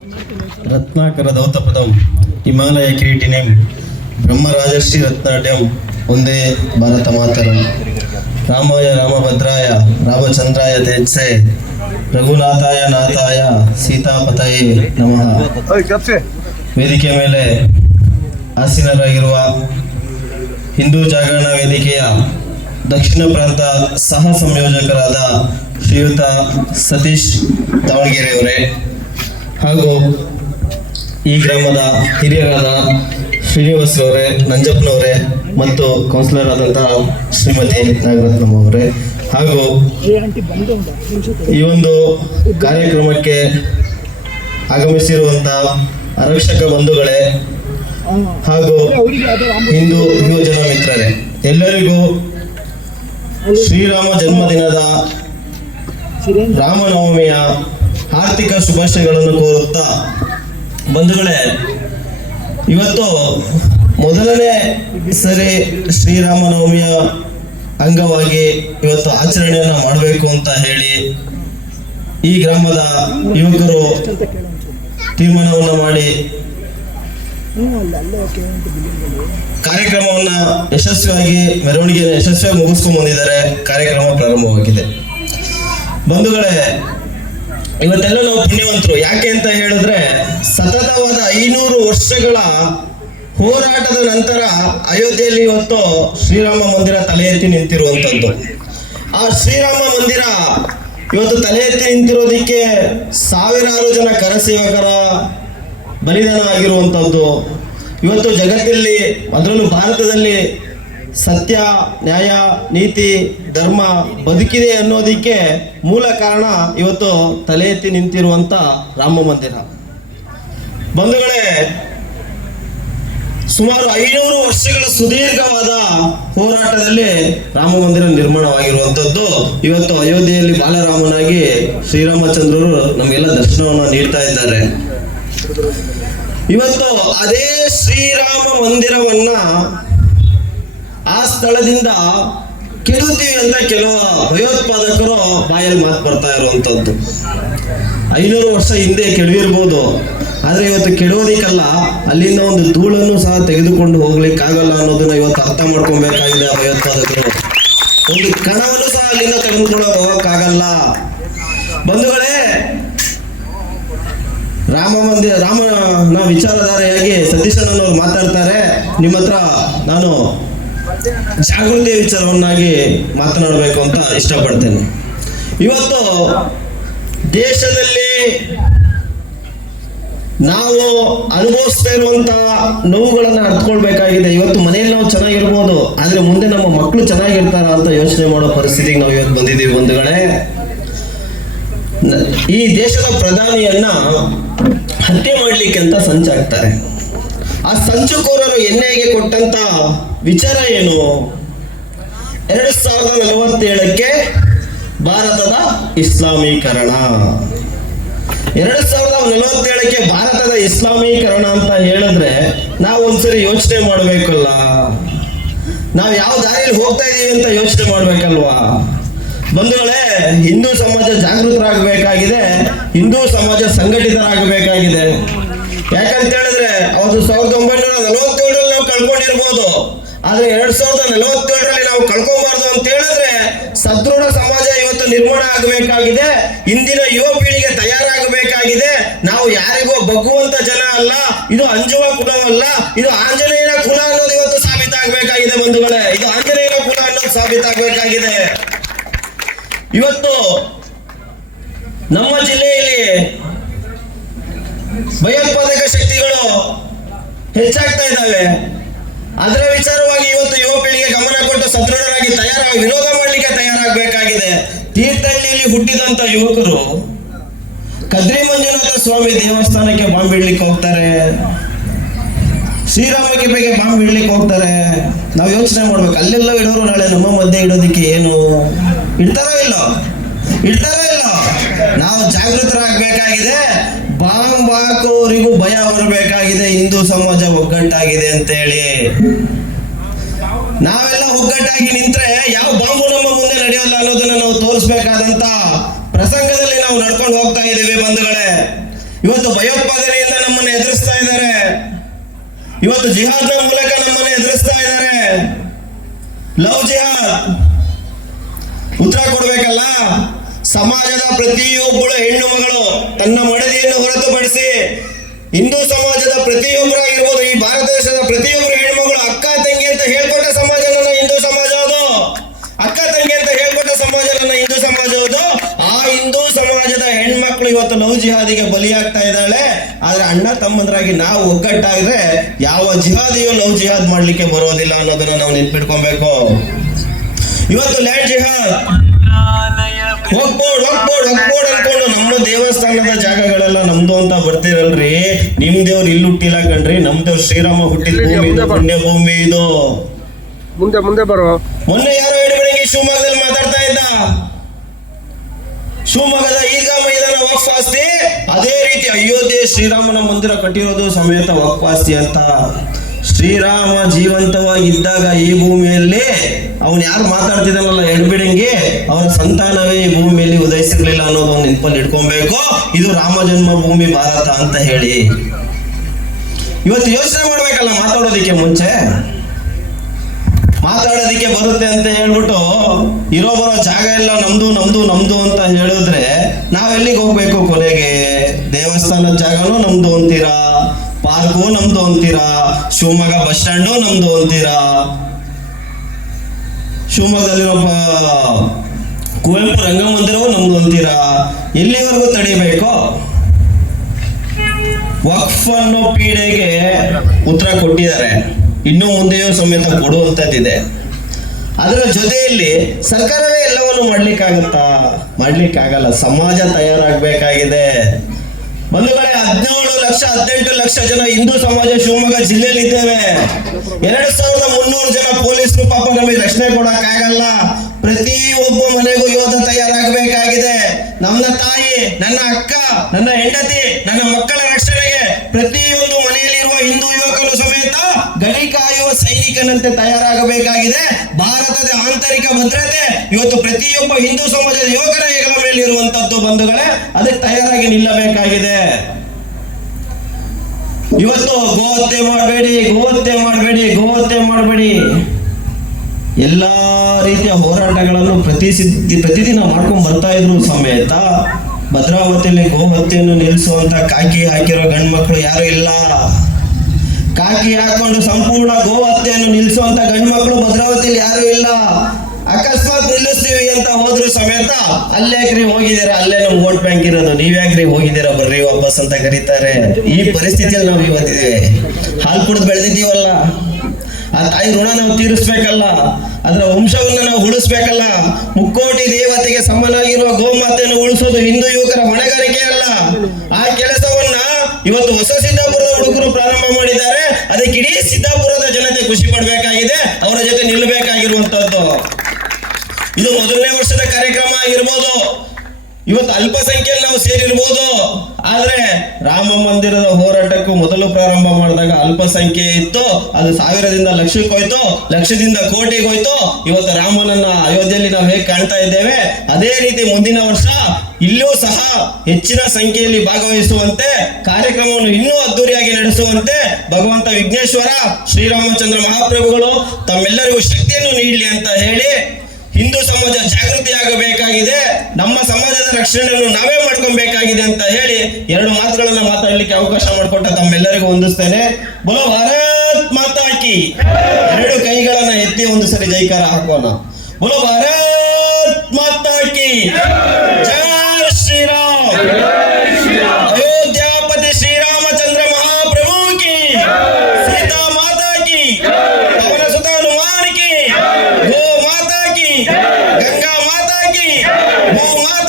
ರತ್ನಾಕರ ದೌತಪದಂ ಹಿಮಾಲಯ ಕಿರೀಟಿನಿಂ ಬ್ರಹ್ಮರಾಜರ್ಷಿ ರತ್ನಾಟ್ಯಂ ಒಂದೇ ಭಾರತ ಮಾತರಂ ರಾಮಾಯ ರಾಮಭದ್ರಾಯ ರಾಮಚಂದ್ರಾಯ ತೇಜಸೆ ರಘುನಾಥಾಯ ನಾಥಾಯ ಸೀತಾಪತಯೇ ನಮಃ. ವೇದಿಕೆ ಮೇಲೆ ಆಸೀನರಾಗಿರುವ ಹಿಂದೂ ಜಾಗರಣ ವೇದಿಕೆಯ ದಕ್ಷಿಣ ಪ್ರಾಂತ ಸಹ ಸಂಯೋಜಕರಾದ ಶ್ರೀಯುತ ಸತೀಶ್ ದಾವಣಗೆರೆಯವರೇ ಹಾಗೂ ಈ ಗ್ರಾಮದ ಹಿರಿಯರಾದ ಶ್ರೀನಿವಾಸರವರೇ, ನಂಜಪ್ಪನವರೇ ಮತ್ತು ಕೌನ್ಸಿಲರ್ ಆದಂತಹ ಶ್ರೀಮತಿ ನಾಗರತ್ನಮ್ಮ ಅವರೇ ಹಾಗೂ ಈ ಒಂದು ಕಾರ್ಯಕ್ರಮಕ್ಕೆ ಆಗಮಿಸಿರುವಂತಹ ಆರಕ್ಷಕ ಬಂಧುಗಳೇ ಹಾಗೂ ಹಿಂದೂ ಯುವಜನ ಮಿತ್ರರೇ, ಎಲ್ಲರಿಗೂ ಶ್ರೀರಾಮ ಜನ್ಮದಿನದ ರಾಮನವಮಿಯ ಆರ್ಥಿಕ ಶುಭಾಶಯಗಳನ್ನು ಕೋರುತ್ತಾ, ಬಂಧುಗಳೇ, ಇವತ್ತು ಮೊದಲನೇ ಸರಿ ಶ್ರೀರಾಮನವಮಿಯ ಅಂಗವಾಗಿ ಇವತ್ತು ಆಚರಣೆಯನ್ನು ಮಾಡಬೇಕು ಅಂತ ಹೇಳಿ ಈ ಗ್ರಾಮದ ಯುವಕರು ತೀರ್ಮಾನವನ್ನು ಮಾಡಿ ಕಾರ್ಯಕ್ರಮವನ್ನು ಯಶಸ್ವಿಯಾಗಿ ಮೆರವಣಿಗೆಯನ್ನು ಯಶಸ್ವಿಯಾಗಿ ಮುಗಿಸ್ಕೊಂಡು ಬಂದಿದ್ದಾರೆ. ಕಾರ್ಯಕ್ರಮ ಪ್ರಾರಂಭವಾಗಿದೆ. ಬಂಧುಗಳೇ, ಇವತ್ತೆಲ್ಲ ನಾವು ಪುಣ್ಯವಂತರು. ಯಾಕೆ ಅಂತ ಹೇಳಿದ್ರೆ, ಸತತವಾದ 500 ವರ್ಷಗಳ ಹೋರಾಟದ ನಂತರ ಅಯೋಧ್ಯೆಯಲ್ಲಿ ಇವತ್ತು ಶ್ರೀರಾಮ ಮಂದಿರ ತಲೆ ಎತ್ತಿ ನಿಂತಿರುವಂತದ್ದು. ಆ ಶ್ರೀರಾಮ ಮಂದಿರ ಇವತ್ತು ತಲೆ ಎತ್ತಿ ನಿಂತಿರೋದಿಕ್ಕೆ ಸಾವಿರಾರು ಜನ ಕರಸೇವಕರ ಬಲಿದಾನ ಆಗಿರುವಂತದ್ದು. ಇವತ್ತು ಜಗತ್ತಲ್ಲಿ, ಅದರಲ್ಲೂ ಭಾರತದಲ್ಲಿ ಸತ್ಯ, ನ್ಯಾಯ, ನೀತಿ, ಧರ್ಮ ಬದುಕಿದೆ ಅನ್ನೋದಕ್ಕೆ ಮೂಲ ಕಾರಣ ಇವತ್ತು ತಲೆ ಎತ್ತಿ ನಿಂತಿರುವಂತ ರಾಮ ಮಂದಿರ. ಬಂಧುಗಳೇ, ಸುಮಾರು 500 ವರ್ಷಗಳ ಸುದೀರ್ಘವಾದ ಹೋರಾಟದಲ್ಲಿ ರಾಮ ಮಂದಿರ ನಿರ್ಮಾಣವಾಗಿರುವಂತದ್ದು. ಇವತ್ತು ಅಯೋಧ್ಯೆಯಲ್ಲಿ ಬಾಲರಾಮನಾಗಿ ಶ್ರೀರಾಮಚಂದ್ರರು ನಮಗೆಲ್ಲ ದರ್ಶನವನ್ನು ನೀಡ್ತಾ ಇದ್ದಾರೆ. ಇವತ್ತು ಅದೇ ಶ್ರೀರಾಮ ಮಂದಿರವನ್ನ ಆ ಸ್ಥಳದಿಂದ ಕೆಡುತ್ತೀವಿ ಅಂತ ಕೆಲವು ಭಯೋತ್ಪಾದಕರು ಬಾಯಲ್ಲಿ ಮಾತು ಬರ್ತಾ ಇರುವಂತದ್ದು. 500 ವರ್ಷ ಹಿಂದೆ ಕೆಡವಿರ್ಬೋದು, ಆದ್ರೆ ಇವತ್ತು ಕೆಡೋದಿಕ್ಕಲ್ಲ, ಅಲ್ಲಿಂದ ಒಂದು ಧೂಳನ್ನು ಸಹ ತೆಗೆದುಕೊಂಡು ಹೋಗ್ಲಿಕ್ಕಾಗಲ್ಲ ಅನ್ನೋದನ್ನ ಇವತ್ತು ಅರ್ಥ ಮಾಡ್ಕೊಬೇಕಾಗಿದೆ. ಭಯೋತ್ಪಾದಕರು ಒಂದು ಕಣವನ್ನು ಸಹ ಅಲ್ಲಿಂದ ತೆಗೆದುಕೊಂಡು ಹೋಗಕ್ಕಾಗಲ್ಲ. ಬಂಧುಗಳೇ, ರಾಮನ ವಿಚಾರಧಾರೆಯಾಗಿ ಸತೀಶಣ್ಣನವರು ಮಾತಾಡ್ತಾರೆ. ನಿಮ್ಮ ಹತ್ರ ನಾನು ಜಾಗೃತಿ ವಿಚಾರವನ್ನಾಗಿ ಮಾತನಾಡಬೇಕು ಅಂತ ಇಷ್ಟಪಡ್ತೇನೆ. ಇವತ್ತು ದೇಶದಲ್ಲಿ ನಾವು ಅನುಭವಿಸ್ತಾ ಇರುವಂತಹ ನೋವುಗಳನ್ನ ಅರ್ಥಕೊಳ್ಬೇಕಾಗಿದೆ. ಇವತ್ತು ಮನೆಯಲ್ಲಿ ನಾವು ಚೆನ್ನಾಗಿರ್ಬೋದು, ಆದ್ರೆ ಮುಂದೆ ನಮ್ಮ ಮಕ್ಕಳು ಚೆನ್ನಾಗಿರ್ತಾರ ಅಂತ ಯೋಚನೆ ಮಾಡೋ ಪರಿಸ್ಥಿತಿಗೆ ನಾವು ಇವತ್ತು ಬಂದಿದ್ದೀವಿ. ಬಂಧುಗಳೇ, ಈ ದೇಶದ ಪ್ರಧಾನಿಯನ್ನ ಹತ್ಯೆ ಮಾಡ್ಲಿಕ್ಕೆ ಅಂತ ಸಂಚಾಗ್ತಾರೆ. ಆ ಸಂಚುಕೋರರು ಎನ್ಐಎಗೆ ಕೊಟ್ಟಂತ ವಿಚಾರ ಏನು? 2047ಕ್ಕೆ ಭಾರತದ ಇಸ್ಲಾಮೀಕರಣ. 2047ಕ್ಕೆ ಭಾರತದ ಇಸ್ಲಾಮೀಕರಣ ಅಂತ ಹೇಳಿದ್ರೆ ನಾವು ಒಂದ್ಸರಿ ಯೋಚನೆ ಮಾಡ್ಬೇಕಲ್ಲ, ನಾವು ಯಾವ ದಾರಿಯಲ್ಲಿ ಹೋಗ್ತಾ ಇದೀವಿ ಅಂತ ಯೋಚನೆ ಮಾಡ್ಬೇಕಲ್ವಾ? ಬಂಧುಗಳೇ, ಹಿಂದೂ ಸಮಾಜ ಜಾಗೃತರಾಗಬೇಕಾಗಿದೆ, ಹಿಂದೂ ಸಮಾಜ ಸಂಘಟಿತರಾಗಬೇಕಾಗಿದೆ. ಯಾಕಂತ ಹೇಳಿದ್ರೆ ಅವತ್ತು 1947ರಲ್ಲಿ ನಾವು ಕಳ್ಕೊಂಡಿರ್ಬೋದು, ಆದ್ರೆ 2047ರಲ್ಲಿ ನಾವು ಕಳ್ಕೊಬಾರ್ದು ಅಂತ ಹೇಳಿದ್ರೆ ಸದೃಢ ಸಮಾಜ ಇವತ್ತು ನಿರ್ಮಾಣ ಆಗಬೇಕಾಗಿದೆ. ಇಂದಿನ ಯುವ ಪೀಳಿಗೆ ತಯಾರಾಗಬೇಕಾಗಿದೆ. ನಾವು ಯಾರಿಗೂ ಬಗ್ಗುವಂತ ಜನ ಅಲ್ಲ, ಇದು ಅಂಜುವ ಕುಲವಲ್ಲ, ಇದು ಆಂಜನೇಯನ ಕುಲ ಅನ್ನೋದು ಇವತ್ತು ಸಾಬೀತಾಗಬೇಕಾಗಿದೆ. ಬಂಧುಗಳೇ, ಇದು ಆಂಜನೇಯನ ಕುಲ ಅನ್ನೋದು ಸಾಬೀತಾಗಬೇಕಾಗಿದೆ. ಇವತ್ತು ನಮ್ಮ ಜಿಲ್ಲೆಯಲ್ಲಿ ಭಯೋತ್ಪಾದಕ ಶಕ್ತಿಗಳು ಹೆಚ್ಚಾಗ್ತಾ ಇದ್ದಾವೆ. ಅದರ ವಿಚಾರವಾಗಿ ಇವತ್ತು ಯುವ ಪೀಳಿಗೆ ಗಮನ ಕೊಟ್ಟು ಸದೃಢರಾಗಿ ವಿರೋಧ ಮಾಡಲಿಕ್ಕೆ ತಯಾರಾಗಬೇಕಾಗಿದೆ. ತೀರ್ಥಹಳ್ಳಿಯಲ್ಲಿ ಹುಟ್ಟಿದಂತ ಯುವಕರು ಕದ್ರಿ ಮಂಜುನಾಥ ಸ್ವಾಮಿ ದೇವಸ್ಥಾನಕ್ಕೆ ಬಾಂಬ್ ಇಡ್ಲಿಕ್ಕೆ ಹೋಗ್ತಾರೆ, ಶ್ರೀರಾಮಕ್ಕೆ ಬಾಂಬ್ ಇಡ್ಲಿಕ್ಕೆ ಹೋಗ್ತಾರೆ. ನಾವು ಯೋಚನೆ ಮಾಡ್ಬೇಕು, ಅಲ್ಲೆಲ್ಲ ಇಡೋರು ನಾಳೆ ನಮ್ಮ ಮಧ್ಯೆ ಇಡೋದಿಕ್ಕೆ ಏನು ಇಡ್ತಾರೋ ಇಲ್ಲ. ನಾವು ಜಾಗೃತರಾಗಬೇಕಾಗಿದೆ. ಬಾಂಬ್ ಹಾಕೋರಿಗೂ ಭಯ ಬರಬೇಕಾಗಿದೆ. ಹಿಂದೂ ಸಮಾಜ ಒಗ್ಗಟ್ಟಾಗಿದೆ ಅಂತೇಳಿ ನಾವೆಲ್ಲ ಒಗ್ಗಟ್ಟಾಗಿ ನಿಂತ್ರೆ ಯಾವ ಬಾಂಬು ನಮ್ಮ ಮುಂದೆ ನಡೆಯೋಲ್ಲ ಅನ್ನೋದನ್ನ ನಾವು ತೋರಿಸ್ಬೇಕಾದಂತ ಪ್ರಸಂಗದಲ್ಲಿ ನಾವು ನಡ್ಕೊಂಡು ಹೋಗ್ತಾ ಇದ್ದೀವಿ. ಬಂಧುಗಳೇ, ಇವತ್ತು ಭಯೋತ್ಪಾದನೆಯಿಂದ ನಮ್ಮನ್ನು ಎದುರಿಸ್ತಾ ಇದ್ದಾರೆ. ಇವತ್ತು ಜಿಹಾದ್ನ ಮೂಲಕ ನಮ್ಮನ್ನು ಎದುರಿಸ್ತಾ ಇದ್ದಾರೆ. ಲವ್ ಜಿಹಾದ್ ಉತ್ತರ ಕೊಡ್ಬೇಕಲ್ಲ. ಸಮಾಜದ ಪ್ರತಿಯೊಬ್ಬಳು ಹೆಣ್ಣು ಮಗಳು ತನ್ನ ಮಡದಿಯನ್ನು ಹೊರತುಪಡಿಸಿ ಹಿಂದೂ ಸಮಾಜದ ಪ್ರತಿಯೊಬ್ಬರಾಗಿರ್ಬೋದು, ಈ ಭಾರತ ದೇಶದ ಪ್ರತಿಯೊಬ್ಬರು ಹೆಣ್ಮಗಳು ಅಕ್ಕ ತಂಗಿ ಅಂತ ಹೇಳ್ಕೊಟ್ಟ ಸಮಾಜ ನನ್ನ ಹಿಂದೂ ಸಮಾಜ ಅದು. ಅಕ್ಕ ತಂಗಿ ಅಂತ ಹೇಳ್ಕೊಟ್ಟ ಸಮಾಜ ನನ್ನ ಹಿಂದೂ ಸಮಾಜ ಅದು. ಆ ಹಿಂದೂ ಸಮಾಜದ ಹೆಣ್ಮಕ್ಳು ಇವತ್ತು ಲವ್ ಜಿಹಾದಿಗೆ ಬಲಿಯಾಗ್ತಾ ಇದ್ದಾಳೆ. ಆದ್ರೆ ಅಣ್ಣ ತಮ್ಮಂದ್ರಾಗಿ ನಾವು ಒಗ್ಗಟ್ಟಾದ್ರೆ ಯಾವ ಜಿಹಾದಿಯು ಲವ್ ಜಿಹಾದ್ ಮಾಡ್ಲಿಕ್ಕೆ ಬರೋದಿಲ್ಲ ಅನ್ನೋದನ್ನ ನಾವು ನೆನ್ಪಿಟ್ಕೊಬೇಕು. ಇವತ್ತು ಲ್ಯಾಂಡ್ ಜಿಹಾದ್ ಹೋಗ್ಬೋಡ್ ಅನ್ಕೊಂಡು ನಮ್ಮ ದೇವಸ್ಥಾನದ ಜಾಗಗಳೆಲ್ಲ ನಮ್ದು ಅಂತ ಬರ್ತಿರಲ್ರಿ. ನಿಮ್ ದೇವ್ರು ಇಲ್ಲಿ ಹುಟ್ಟಿಲ್ಲ ಕಣ್ರಿ, ನಮ್ ದೇವ್ರು ಶ್ರೀರಾಮ ಹುಟ್ಟಿದ ಭೂಮಿ ಇದು, ಪುಣ್ಯ ಭೂಮಿ ಇದು. ಮುಂದೆ ಬರೋ ಮೊನ್ನೆ ಯಾರೋ ಎಡಬಡಿಗೆ ಶಿವಮೊಗ್ಗದಲ್ಲಿ ಮಾತಾಡ್ತಾ ಇದ್ದ. ಶಿವಮೊಗ್ಗದ ಈದ್ಗಾ ಮೈದಾನ ವಕ್ಫ್ ಆಸ್ತಿ, ಅದೇ ರೀತಿ ಅಯೋಧ್ಯೆ ಶ್ರೀರಾಮನ ಮಂದಿರ ಕಟ್ಟಿರೋದು ಸಮೇತ ವಕ್ಫ್ ಆಸ್ತಿ ಅಂತ. ಶ್ರೀರಾಮ ಜೀವಂತವಾಗಿದ್ದಾಗ ಈ ಭೂಮಿಯಲ್ಲಿ ಅವನು ಯಾರು ಮಾತಾಡ್ತಿದ್ದಾನಲ್ಲ ಎಡಬಿಡಂಗೆ, ಅವರ ಸಂತಾನವೇ ಈ ಭೂಮಿಯಲ್ಲಿ ಉದಯಿಸಿರ್ಲಿಲ್ಲ ಅನ್ನೋದು ಒಂದು ನೆನಪಲ್ಲಿ ಇಟ್ಕೊಬೇಕು. ಇದು ರಾಮ ಜನ್ಮಭೂಮಿ ಭಾರತ ಅಂತ ಹೇಳಿ ಇವತ್ತು ಯೋಚನೆ ಮಾಡ್ಬೇಕಲ್ಲ. ಮಾತಾಡೋದಿಕ್ಕೆ ಮುಂಚೆ ಮಾತಾಡೋದಿಕ್ಕೆ ಬರುತ್ತೆ ಅಂತ ಹೇಳ್ಬಿಟ್ಟು ಇರೋ ಬರೋ ಜಾಗ ಎಲ್ಲ ನಮ್ದು ನಮ್ದು ನಮ್ದು ಅಂತ ಹೇಳಿದ್ರೆ ನಾವೆಲ್ಲಿಗೆ ಹೋಗ್ಬೇಕು? ಕೊನೆಗೆ ದೇವಸ್ಥಾನದ ಜಾಗನೂ ನಮ್ದು ಅಂತೀರಾ, ಪಾರ್ಕು ನಮ್ದು ಅಂತೀರಾ, ಶಿವಮೊಗ್ಗ ಬಸ್ ಸ್ಟ್ಯಾಂಡು ನಮ್ದು ಅಂತೀರಾ, ಶಿವಮೊಗ್ಗದಲ್ಲಿರೋ ಕುವೆಂಪು ರಂಗಮಂದಿರವು ನಮ್ದು ಅಂತೀರಾ. ಎಲ್ಲಿವರೆಗೂ ತಡಿಬೇಕು? ವಕ್ಫ್ ಅನ್ನೋ ಪೀಡೆಗೆ ಉತ್ತರ ಕೊಟ್ಟಿದ್ದಾರೆ, ಇನ್ನೂ ಮುಂದೆಯೂ ಸಮೇತ ಕೊಡುವಂಥದ್ದಿದೆ. ಅದರ ಜೊತೆಯಲ್ಲಿ ಸರ್ಕಾರವೇ ಎಲ್ಲವನ್ನು ಮಾಡ್ಲಿಕ್ಕಾಗತ್ತಾ? ಮಾಡ್ಲಿಕ್ಕಾಗಲ್ಲ. ಸಮಾಜ ತಯಾರಾಗಬೇಕಾಗಿದೆ. ಬಂಧುಗಳೇ, 17 ಲಕ್ಷ ಜನ ಹಿಂದೂ ಸಮಾಜ ಶಿವಮೊಗ್ಗ ಜಿಲ್ಲೆಯಲ್ಲಿ ಇದ್ದೇವೆ. 2300 ಜನ ಪೊಲೀಸರು ಪಾಪ ನಮಗೆ ರಕ್ಷಣೆ ಕೊಡಕ್ಕಾಗಲ್ಲ. ಪ್ರತಿಯೊಬ್ಬ ಮನೆಗೂ ಯೋಧ ತಯಾರಾಗಬೇಕಾಗಿದೆ. ನನ್ನ ತಾಯಿ, ನನ್ನ ಅಕ್ಕ, ನನ್ನ ಹೆಂಡತಿ, ನನ್ನ ಮಕ್ಕಳ ರಕ್ಷಣೆಗೆ ಪ್ರತಿಯೊಂದು ಮನೆಯಲ್ಲಿರುವ ಹಿಂದೂ ಯುವಕರು ಸಮೇತ ಗಡಿ ಕಾಯುವ ಸೈನಿಕನಂತೆ ತಯಾರಾಗಬೇಕಾಗಿದೆ. ಭಾರತದ ಆಂತರಿಕ ಭದ್ರತೆ ಇವತ್ತು ಪ್ರತಿಯೊಬ್ಬ ಹಿಂದೂ ಸಮಾಜದ ಯುವಕರ ಹೆಗಲ ಮೇಲೆ ಇರುವಂತದ್ದು. ಬಂಧುಗಳೇ, ಅದಕ್ಕೆ ತಯಾರಾಗಿ ನಿಲ್ಲಬೇಕಾಗಿದೆ. ಇವತ್ತು ಗೋಹತ್ಯೆ ಮಾಡಬೇಡಿ ಎಲ್ಲಾ ರೀತಿಯ ಹೋರಾಟಗಳನ್ನು ಪ್ರತಿದಿನ ಮಾಡ್ಕೊಂಡು ಬರ್ತಾ ಇದ್ರು ಸಮೇತ ಭದ್ರಾವತಿಯಲ್ಲಿ ಗೋಹತ್ಯೆಯನ್ನು ನಿಲ್ಲಿಸುವಂತ ಕಾಕಿ ಹಾಕಿರೋ ಗಂಡು ಮಕ್ಕಳು ಯಾರು ಇಲ್ಲ. ಕಾಕಿ ಹಾಕೊಂಡು ಸಂಪೂರ್ಣ ಗೋಹತ್ಯೆಯನ್ನು ನಿಲ್ಲಿಸುವಂತ ಗಂಡು ಮಕ್ಕಳು ಭದ್ರಾವತಿಯಲ್ಲಿ ಯಾರು ಇಲ್ಲ. ಅಕಸ್ಮಾತ್ ನಿಲ್ಲಿಸ್ತೀವಿ ಅಂತ ಹೋದ್ರು ಸಮೇತ ಅಲ್ಲೇಕ್ರಿ ಹೋಗಿದ್ದೀರಾ, ಅಲ್ಲೇ ನಮ್ಗೆ ವೋಟ್ ಬ್ಯಾಂಕ್ ಇರೋದು, ನೀವ್ಯಾಕ್ರಿ ಹೋಗಿದ್ದೀರಾ, ಬರ್ರಿ ವಾಪಸ್ ಅಂತ ಕರೀತಾರೆ. ಈ ಪರಿಸ್ಥಿತಿಯಲ್ಲಿ ನಾವು ಇವತ್ತಿದ್ದೇವೆ. ಹಾಲು ಕುಡಿದು ಬೆಳೆದಿದ್ದೀವಲ್ಲ, ಆ ತಾಯಿ ಋಣ ನಾವು ತೀರಿಸ್ಬೇಕಲ್ಲ, ಅದರ ವಂಶವನ್ನ ನಾವು ಉಳಿಸ್ಬೇಕಲ್ಲ. ಮುಕ್ಕೋಟಿ ದೇವತೆಗೆ ಸಮನಾಗಿರುವ ಗೋಮಾತೆಯನ್ನು ಉಳಿಸೋದು ಹಿಂದೂ ಯುವಕರ ಹೊಣೆಗಾರಿಕೆ ಅಲ್ಲ. ಆ ಕೆಲಸವನ್ನ ಇವತ್ತು ಹೊಸ ಸಿದ್ದಾಪುರದ ಹುಡುಗರು ಪ್ರಾರಂಭ ಮಾಡಿದ್ದಾರೆ. ಅದಕ್ಕೆ ಇಡೀ ಸಿದ್ದಾಪುರದ ಜನತೆ ಖುಷಿ ಪಡಬೇಕಾಗಿದೆ, ಅವರ ಜೊತೆ ನಿಲ್ಲಬೇಕಾಗಿರುವಂತದ್ದು. ಇದು ಮೊದಲನೇ ವರ್ಷದ ಕಾರ್ಯಕ್ರಮ ಆಗಿರ್ಬೋದು. ಇವತ್ತು ಅಲ್ಪಸಂಖ್ಯೆಯಲ್ಲಿ ನಾವು ಸೇರಿರ್ಬೋದು. ಆದ್ರೆ ರಾಮ ಮಂದಿರದ ಹೋರಾಟಕ್ಕೂ ಮೊದಲು ಪ್ರಾರಂಭ ಮಾಡಿದಾಗ ಅಲ್ಪಸಂಖ್ಯೆ ಇತ್ತು, ಅದು 1000ದಿಂದ ಲಕ್ಷಕ್ಕೆ ಹೋಯ್ತು, ಲಕ್ಷದಿಂದ ಕೋಟಿಗೆ ಹೋಯ್ತು. ಇವತ್ತು ರಾಮನನ್ನ ಅಯೋಧ್ಯೆಯಲ್ಲಿ ನಾವು ಹೇಗೆ ಕಾಣ್ತಾ ಇದ್ದೇವೆ, ಅದೇ ರೀತಿ ಮುಂದಿನ ವರ್ಷ ಇಲ್ಲೂ ಸಹ ಹೆಚ್ಚಿನ ಸಂಖ್ಯೆಯಲ್ಲಿ ಭಾಗವಹಿಸುವಂತೆ, ಕಾರ್ಯಕ್ರಮವನ್ನು ಇನ್ನೂ ಅದ್ದೂರಿಯಾಗಿ ನಡೆಸುವಂತೆ ಭಗವಂತ ವಿಘ್ನೇಶ್ವರ ಶ್ರೀರಾಮಚಂದ್ರ ಮಹಾಪ್ರಭುಗಳು ತಮ್ಮೆಲ್ಲರಿಗೂ ಶಕ್ತಿಯನ್ನು ನೀಡಲಿ ಅಂತ ಹೇಳಿ, ಹಿಂದೂ ಸಮಾಜ ಜಾಗೃತಿ ಆಗಬೇಕಾಗಿದೆ, ನಮ್ಮ ಸಮಾಜದ ರಕ್ಷಣೆಯನ್ನು ನಾವೇ ಮಾಡ್ಕೊಬೇಕಾಗಿದೆ ಅಂತ ಹೇಳಿ 2 ಮಾತುಗಳನ್ನ ಮಾತಾಡ್ಲಿಕ್ಕೆ ಅವಕಾಶ ಮಾಡಿಕೊಟ್ಟ ತಮ್ಮೆಲ್ಲರಿಗೂ ವಂದಿಸ್ತೇನೆ. ಬೋಲೋ ಭಾರತ್ ಮಾತಾ ಕಿ. 2 ಕೈಗಳನ್ನ ಎತ್ತಿ ಒಂದು ಸರಿ ಜೈಕಾರ ಹಾಕೋಣ. ಬೋಲೋ ಭಾರತ್ ಮಾತಾ ಕಿ ಜೈ ಶ್ರೀರಾಮ್. ಅಯೋಧ್ಯಾಪತಿ ಶ್ರೀರಾಮಚಂದ್ರ ಮಹಾಪ್ರಭು ಕಿ, ಸೀತಾ ಮಾತಾ ಕಿ, ಪವನ ಸುತ ಹನುಮಾನ್ ಕಿ, ಗೋ ಮಾತಾ ಕಿ, ಗಂಗಾ ಮಾತಾ ಕಿ, ಭೂ ಮಾತಾ